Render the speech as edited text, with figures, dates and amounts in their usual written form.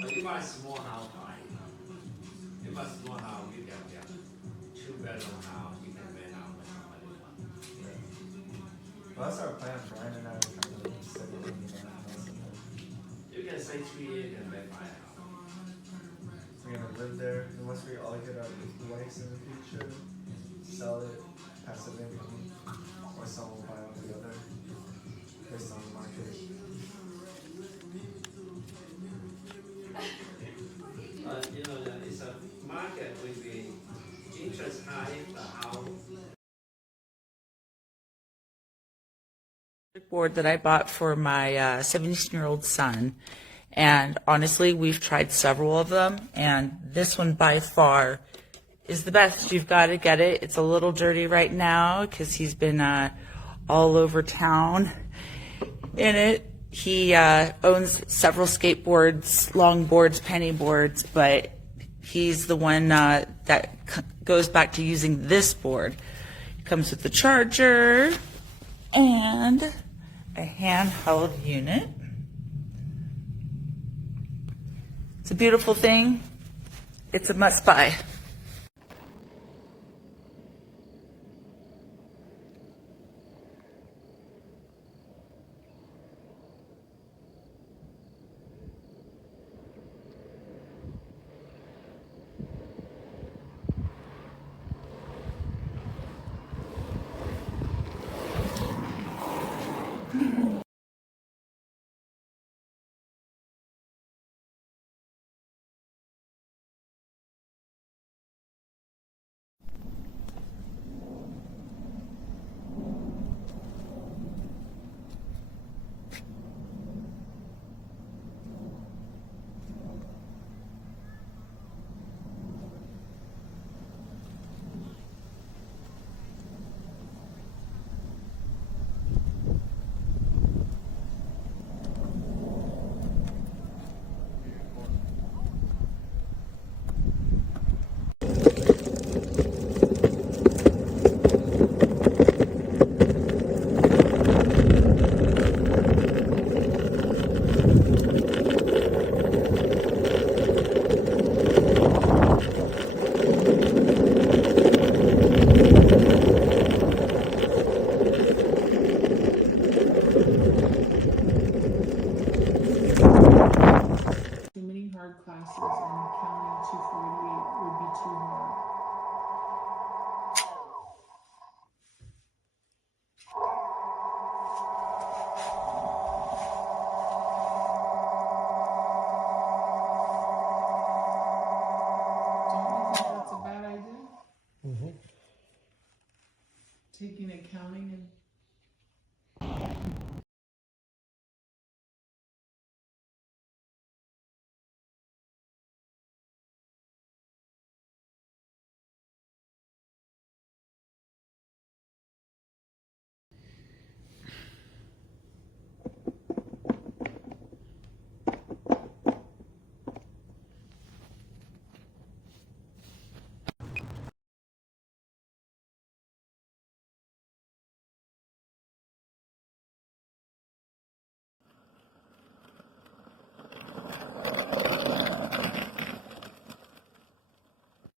But you buy a small house, right? You buy a small house, you can get 2-bedroom house, you can rent out when somebody wants. Well, that's our plan. Brian and I are kind of sitting on the house. You can say 3 years and rent my house. We're gonna live there, and once we all get our lights in the future, sell it, passive income, or someone will buy all together based on the market. But you know, it's a market with the interest high, the house. Board that I bought for my 17-year-old son. And honestly, we've tried several of them, and this one by far is the best. You've got to get it. It's a little dirty right now because he's been all over town in it. He owns several skateboards, longboards, penny boards, but he's the one that goes back to using this board. It comes with the charger and a handheld unit. It's a beautiful thing. It's a must buy. Too many hard classes and counting 248 would be too hard. Don't you think that's a bad idea? Taking accounting